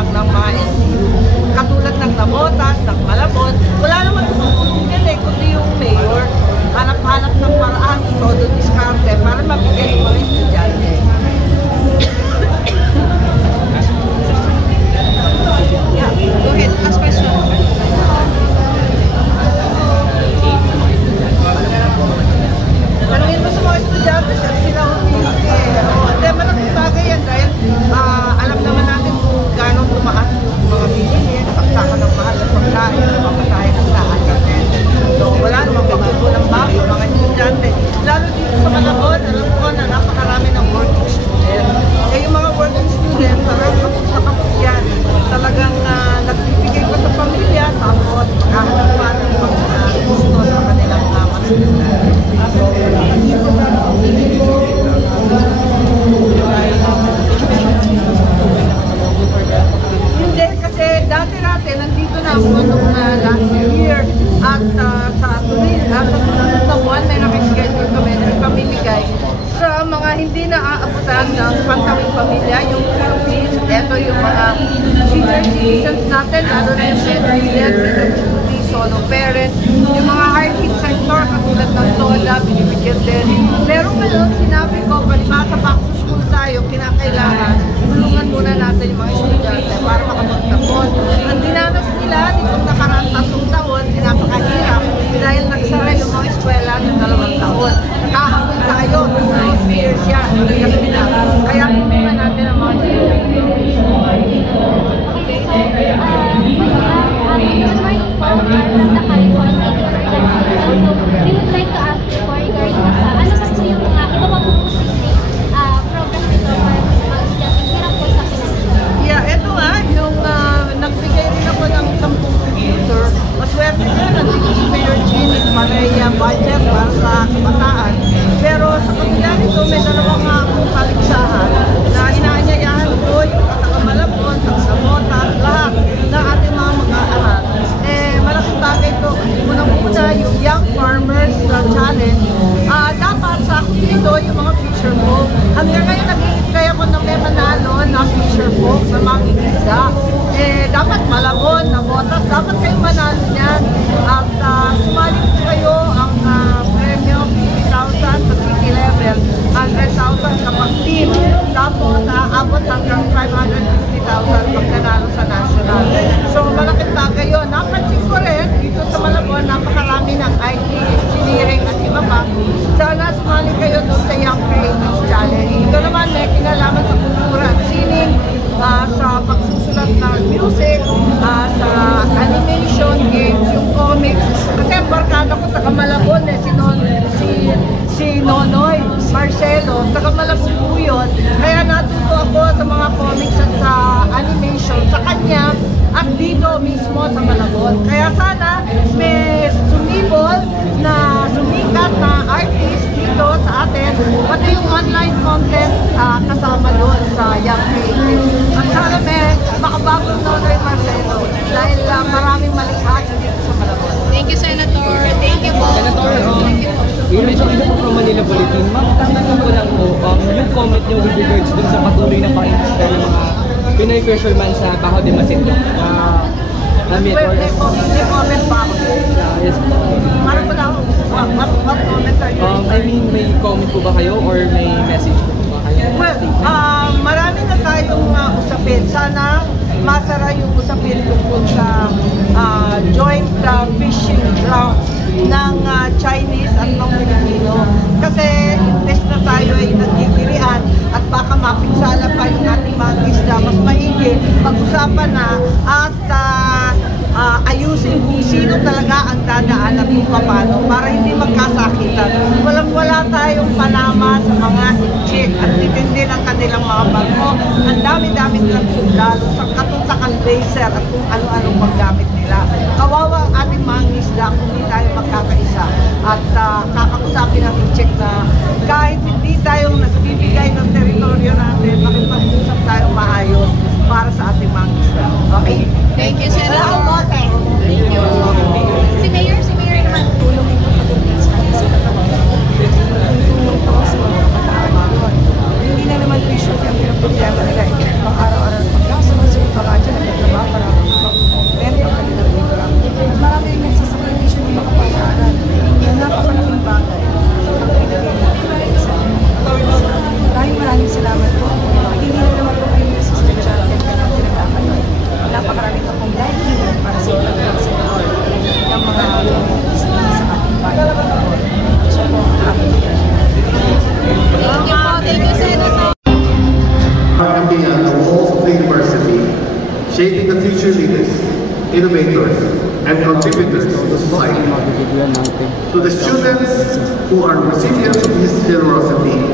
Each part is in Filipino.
lamang ng mga LGU. Katulad ng Nabotas, ng Malabon, wala naman tumutulungan kundi yung mayor. Hanap-hanap ng paraan, todo diskarte para mabigay yung mga estudyante. Yeah, go ahead, last question. Tanungin mo sa mga estudyante, sila humingi. Hindi, malaking bagay yan dahil alam naman natin kung gano'ng tumaas yung mga bilihin, saksakan ng mahal ng pagkain, mapatahin ng lahat. So, wala namang pagkubo ng bago, mga estudyante. Lalo dito sa Malabon, alam ko na napakarami ng working student. Eh, yung mga working student, parang kapag sa kapag yan, talagang nagbibigay pa sa pamilya, tapos magkahanap pa ng mga gusto sa kanilang masulat. Hindi, kasi dati nandito na ako nung last year at sa sunod na buwan may nakischedule kami na ipamimigay sa mga hindi na aabutan ng pantawing pamilya, yung Philippines. Ito yung mga senior citizens natin, lalo na yung president, solo parent, yung mga hard-hit sector katulad ng TOLA, binibigyan din. Pero ngayon, sinabi ko, palibasa back to school tayo, kinakailangan, tulungan muna natin yung mga estudyante para makapagtapos. Ang dinanas nila, ditong nakarang 3 taon, napakahirap dahil nagsara yung mga eskwela ng 2 taon. Nakahabol tayo, 2 years yan, kaya tulungan natin ang mga estudyante. We would like to ask you for regarding ano pa po yung mga iba pa po program nito para hirap po sa pinag-aaral. Yeah, eto yung nagbigay rin ako ng 10 computer. Maswerte nga, nandito si Mayor Jean at Maria budget para sa kabataan. Pero sa kabila nito, may dalawang akong paligsahan na inaanyayahan ko yung Malabon, Nabotas, lahat ng ating mga mag-aaral. Malaking bagay ito. Unang-una, yung Young Farmers Challenge. Dapat sa akin dito yung mga fisher folk. Hanggang ngayon, nag-iintay ako na may manalo na fisher folk na mangingisda. Dapat Malabon, Nabotas, dapat kayo manalo niyan. At sumali po kayo ang premyo 50,000 sa city level, 100,000 kapag team. Tapos aabot hanggang 550,000 pag nanalo sa national. So malaking bagay yun. Napansin ko rin dito sa Malabon, napakarami ng IT, engineering at iba pa. Sana sumali kayo doon sa Young Creatives Challenge. Ito naman may kinalaman sa kultura at sining, sa pagsusulat ng music, sa animation, games, yung comics. Kasi ang barkada ko sa Malabon si Nonoy Marcelo, taga Malabon po yun. Kaya natuto ako sa mga comics at sa animation sa kanya at dito mismo sa Malabon. Kaya sana may sumibol na sumikat na artist dito sa atin, pati yung online content kasama doon sa Young Creative. At sana may makabagong Nonoy Marcelo dahil maraming malikha dito sa Malabon. Thank you, Senator. Thank you po. Senator, Thank you po. Ito po from Manila Bulletin. Ma'am, tatanong ko lang po, yung comment niyo with regards dun sa patuloy na pangingisda ng mga Pinoy fisherman sa Bajo de Masinloc. May comment pa ako. Yes. Parang wala ako. What comment are you? I mean, may comment po ba kayo or may message po ba kayo? Well, marami na tayong usapin. Sana masara yung usapin tungkol sa joint fishing ground ng Chinese at ng Pilipino. Kasi imbes na tayo ay nagkikirian at baka mapinsala pa yung ating mga isda, mas maigi pag-usapan na at ayusin kung sino talaga ang dadaanan kung paano para hindi magkasakitan. Walang-wala tayong panama sa mga chick at titindi ng kanilang mga barko. Ang dami-daming sundalo sa katutakan laser at kung ano-anong paggamit nila. Kawawa ang ating mga isda kung hindi tayo magkakaisa. At kakausapin ang chick na kahit hindi tayo nagbibigay ng teritoryo natin, makipag-usap tayo maayos para sa ating mga isda. Okay? Thank you, Senator. Thank you. Si Mayor naman. Tulong ito sa business sa hindi na naman issue yung problema nila. Pang araw-araw pagkasa, mas yung pagkasa shaping the future leaders, innovators, and contributors to society. To the students who are recipients of this generosity,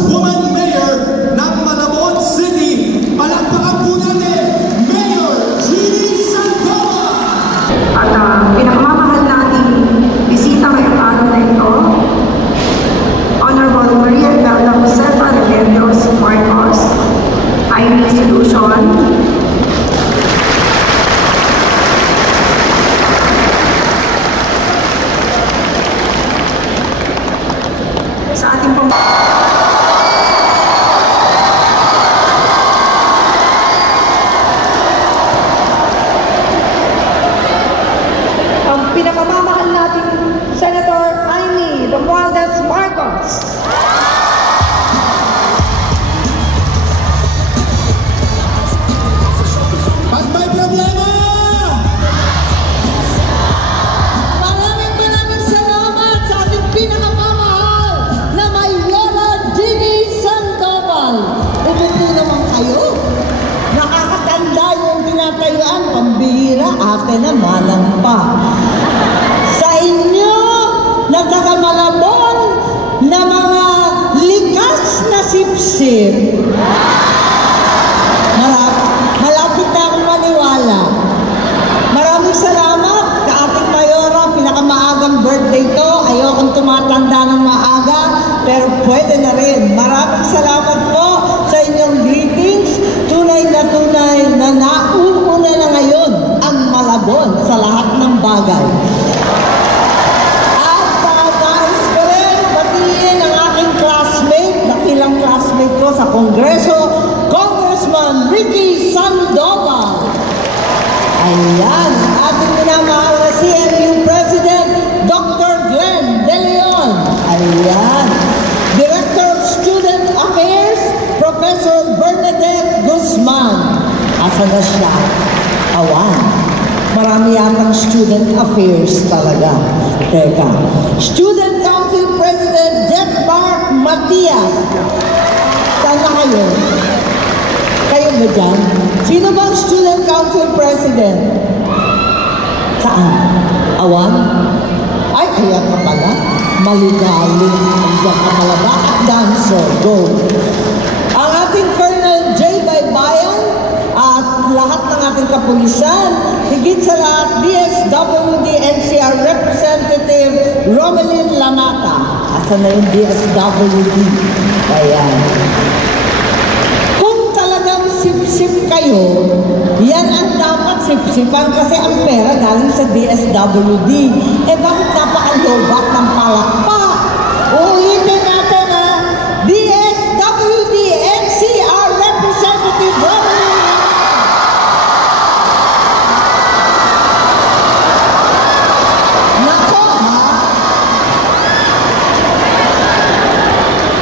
Woman Mayor ng Malabon City, palakpakan po natin, Mayor Jeannie Sandoval! At pinakamamahal nating bisita ngayong araw na ito, Honorable Maria Imelda Josefa Remedios Marcos, IME Solution, sa ating pinakamamahal nating Senator Amy Romualdez Marcos. Pag may problema! Maraming salamat sa ating pinakamamahal na Mayora Jeannie Sandoval. Umupo naman kayo. Nakakatanda yung tinatayuan, pambihira, ate na malang pa. Sa inyo, nagkakamalabon na mga likas na sipsip. Malapit na akong maniwala. Maraming salamat sa ating Mayora, pinakamaagang birthday to. Ayokong tumatanda ng maaga, pero pwede na rin. Maraming salamat po sa inyong greetings. Tunay na nauuna na ngayon ang Malabon sa lahat ng bagay. At nais ko rin batiin ang aking classmate, dakilang classmate ko sa Kongreso, Congressman Ricky Sandoval. Ayan, ating minamahal na CMU President, Dr. Glenn De Leon. Ayan, Director of Student Affairs, Professor Bernadette Guzman. Asa na siya? Awan. Marami yatang student affairs talaga. Teka. Student Council President Jeff Mark Matias. Saan na kayo? Kayo ba dyan? Sino bang Student Council President? Saan? Awan? Ay, kaya ka pala. Maligaling. Andiyan ka pala ba? Dancer. Go. Ang ating Colonel J. Baybayan at lahat ng ating kapulisan, higit sa lahat, DSWD NCR Representative Romelyn Lanata. Asa na yung DSWD? Ayan. Kung talagang sip-sip kayo, yan ang dapat sip-sipan kasi ang pera galing sa DSWD. Eh bakit napakalobat ng palakpak? Uulitin natin ha, DSWD NCR Representative Romelyn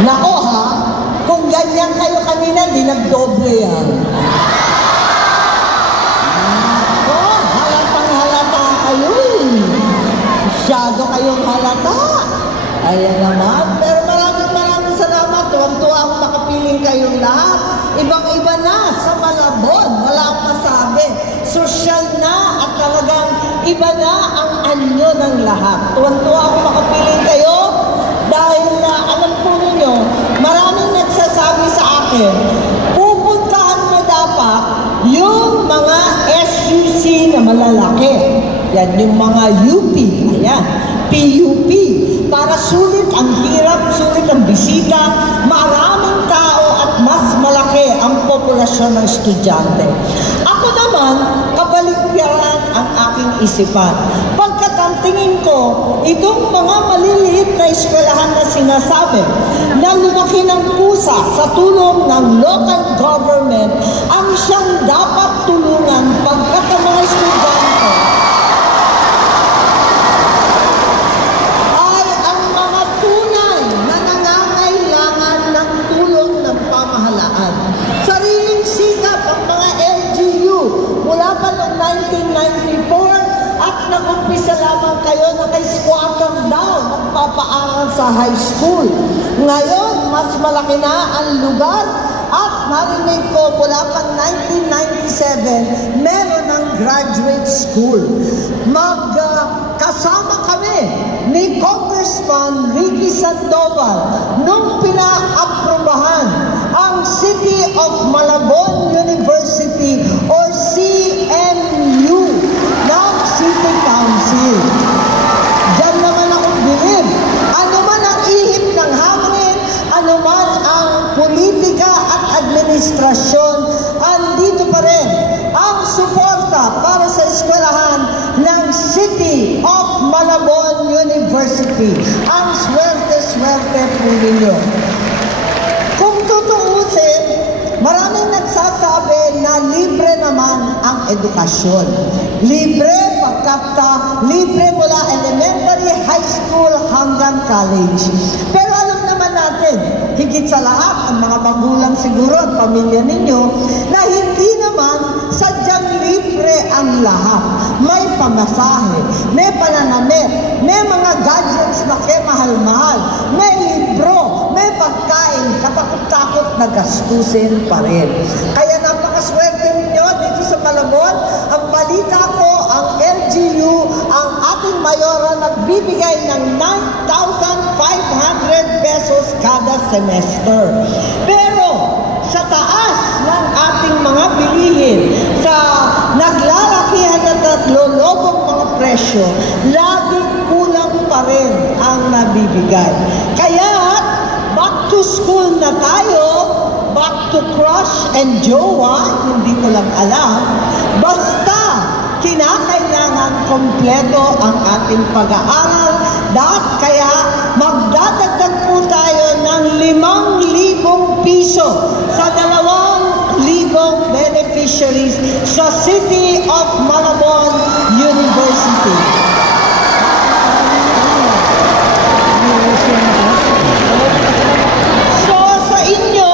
Nako ha, kung ganyan kayo kanina, di nagdoble yan. Nako, halatang halata kayo eh. Masyado kayong halata. Ayan naman, pero maraming salamat. Tuwang-tuwa akong makapiling kayong lahat. Ibang-iba na sa Malabon, wala akong masabi. Sosyal na at talagang iba na ang anyo ng lahat. Tuwang-tuwa akong makapiling kayo. Dahil alam po ninyo, maraming nagsasabi sa akin, pupuntahan mo dapat yung mga SUC na malalaki. Yan, yung mga UP, ayan, PUP. Para sulit ang hirap, sulit ang bisita, maraming tao at mas malaki ang populasyon ng estudyante. Ako naman, kabaliktaran ang aking isipan. Pagkat ang tingin ko, itong mga maliliit na eskwelahan na sinasabi na lumaki ng pusa sa tulong ng local government ang siyang dapat tulungan pagkat ang mga estudyante ay ang mga tunay na nangangailangan ng tulong ng pamahalaan. Sariling sikap ang mga LGU mula pa noong 1994 at nag-umpisa lamang kayo na kay squatter daw magpapaaral sa high school. Ngayon, mas malaki na ang lugar At narinig ko mula pang 1997, meron ng graduate school. Kasama kami ni Congressman Ricky Sandoval nung pina-aprobahan ang City of Malabon University or CMU ng City Council. Diyan naman ako bilib. Ano man ang ihip ng hangin, ano man ang politika at administrasyon, andito pa rin ang suporta para sa eskwelahan ng City of Malabon University. Ang swerte-swerte po ninyo. Kung tutuusin, maraming nagsasabi na libre naman ang edukasyon. Libre libre mula elementary, high school hanggang college. Pero alam naman natin, higit sa lahat, ang mga magulang siguro at pamilya ninyo, na hindi naman sadyang libre ang lahat. May pamasahe, may pananamit, may mga gadgets na mahal-mahal, may libro, may pagkain, katakot-takot na gastusin pa rin. Kaya napakaswerte ninyo dito sa Malabon. Ang balita ko, ang LGU, ang ating mayora nagbibigay ng 9,500 pesos kada semester. Pero sa taas ng ating mga bilihin, sa naglalakihan at lolobong mga presyo, laging kulang pa rin ang nabibigay. Kaya back to school na tayo, back to crush and jowa, hindi ko lang alam, basta kinakailangan kompleto ang ating pag-aaral. Kaya magdadagdag po tayo ng 5,000 piso sa 2,000 beneficiaries sa City of Malabon University. So sa inyo,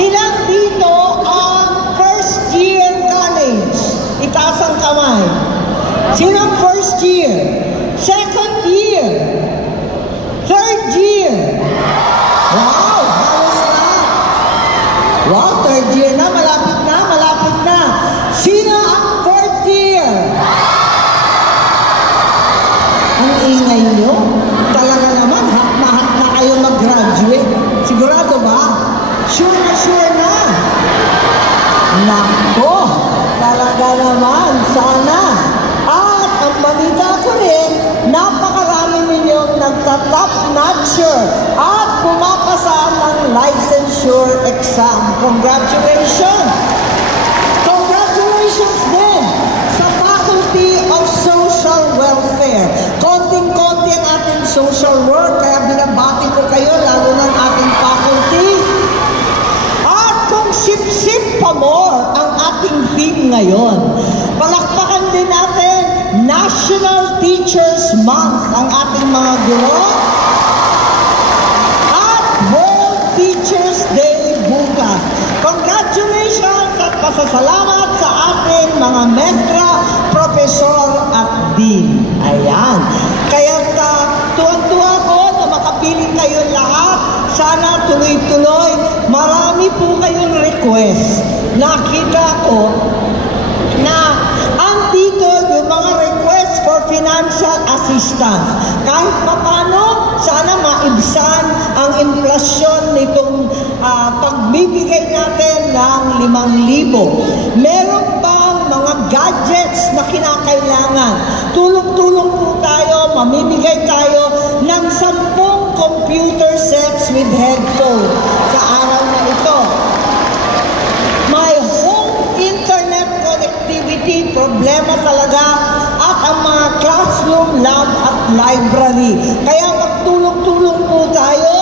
ilan dito ang first year college? Itaas ang kamay. Sino ang first year? Second year? Third year? Wow! Halos na! Wow, third year na. Malapit na, malapit na. Sino ang fourth year? Ang ingay nyo. Talaga naman, hak na kayo mag-graduate. Sigurado ba? Sure na. Nako! Talaga naman, sana. At ang balita ko rin, napakarami ninyong nagtatop notcher at pumapasa ng licensure exam. Congratulations! Congratulations din sa Faculty of Social Welfare. Konting-konti ang ating social work, kaya binabati ko kayo, lalo ng ating faculty. Sip-sip pa more ang ating theme ngayon. Palakpakan din natin National Teachers Month ang ating mga guro at World Teachers Day bukas. Congratulations at pasasalamat sa ating mga mestra, profesor at dean. Ayan. Kaya tuwan-tuwa ko na makapiling kayo lahat. Sana tuloy-tuloy. Marami po kayong request. Nakita ko na andito yung mga request for financial assistance. Kahit papano, sana maibsan ang inflasyon nitong pagbibigay natin ng 5,000. Meron bang mga gadgets na kinakailangan? Tulong-tulong po tayo, mamimigay tayo ng 10 computer sets with headphone sa araw na ito. May home internet connectivity, problema talaga, at ang mga classroom, lab at library. Kaya magtulong-tulong po tayo.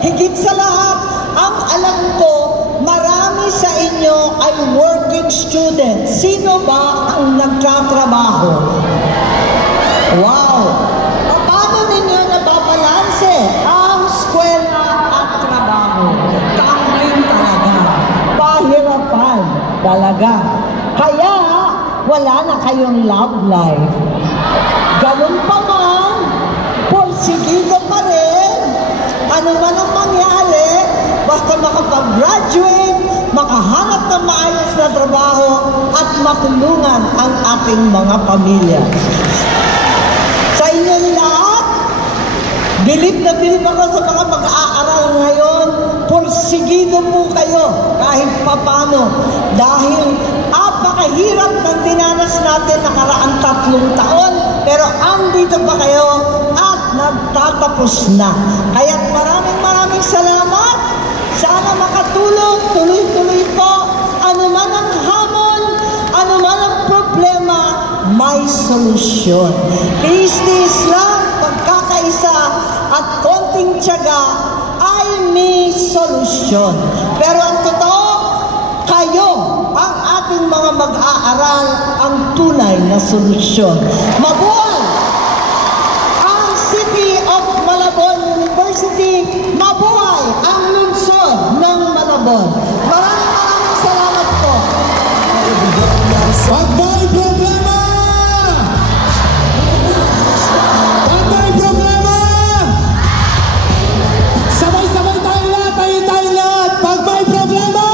Higit sa lahat, ang alam ko, marami sa inyo ay working student. Sino ba ang nagtatrabaho? Wow! Paano ninyo nababalanse ang eskwela at trabaho? Tangling talaga. Pahirapan talaga. Kaya wala na kayong love life. Ganun pa man, porsigido pa rin. Ano man ang mangyari, basta makapag-graduate, makahanap ng maayos na trabaho at matulungan ang ating mga pamilya. Sa inyong lahat, bilib na bilib ako sa mga mag-aaral ngayon. Pursigido po kayo kahit papano dahil apakahirap ng dinanas natin nakaraang 3 taon, pero andito pa kayo at nagtatapos na. Kaya maraming salamat. Sana makatulong, tuloy-tuloy po. Ano man ang hamon, ano man ang problema, may solusyon. Tiis-tiis lang, pagkakaisa at konting tiyaga ay may solusyon. Pero ang totoo, kayo ang ating mga mag-aaral ang tunay na solusyon. Mabuhay ang City of Malabon University, mabuhay ang lungsod ng Malabon. Maraming salamat po. Pag may problema! Pag may problema! Sabay-sabay tayo lahat! Pag may problema!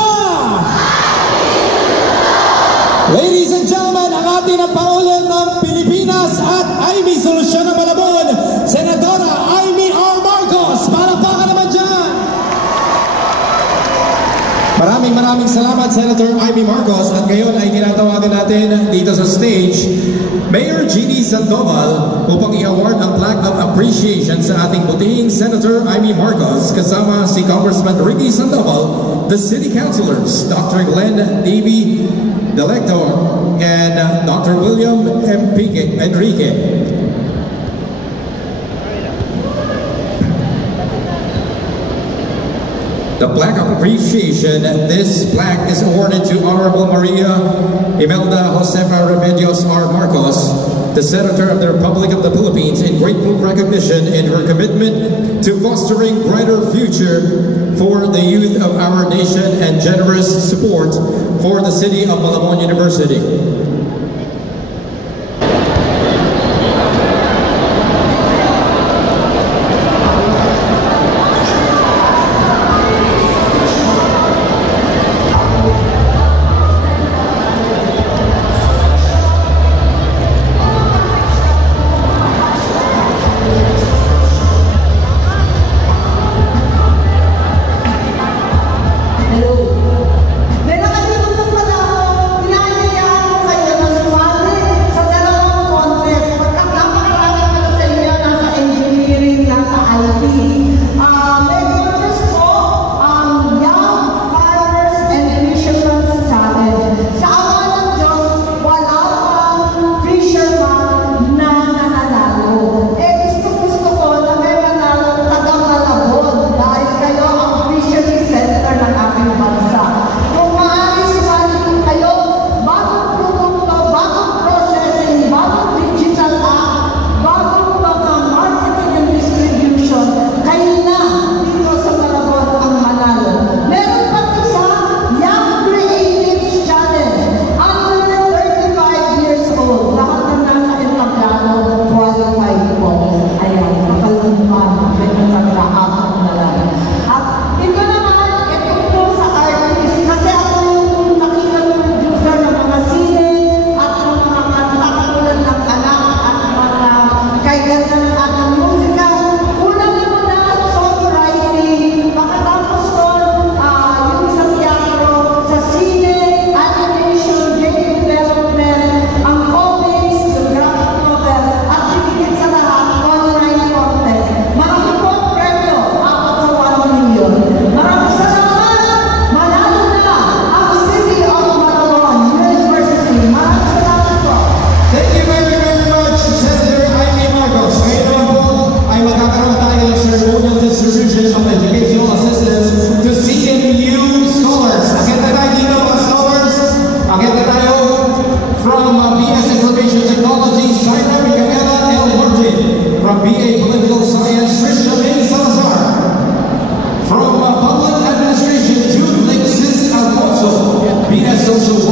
Ladies and gentlemen, ang ating ang Pangulo ng Pilipinas at Amy Solusyon ng Malabon, Senadora Amy R. Marcos. Palakpakan naman dyan! Maraming salamat, Senator Amy Marcos. At ngayon ay tinatawagan natin dito sa stage Mayor Jeannie Sandoval upang i-award ang plaque of appreciation sa ating butihing Senator Amy Marcos kasama si Congressman Ricky Sandoval, the City Councilors, Dr. Glenn Davy Delector, and Dr. William M. Enrique. The plaque of appreciation. This plaque is awarded to Honorable Maria Imelda Josefa Remedios R. Marcos, the Senator of the Republic of the Philippines, in grateful recognition in her commitment to fostering brighter future for the youth of our nation and generous support for the City of Malabon University. Social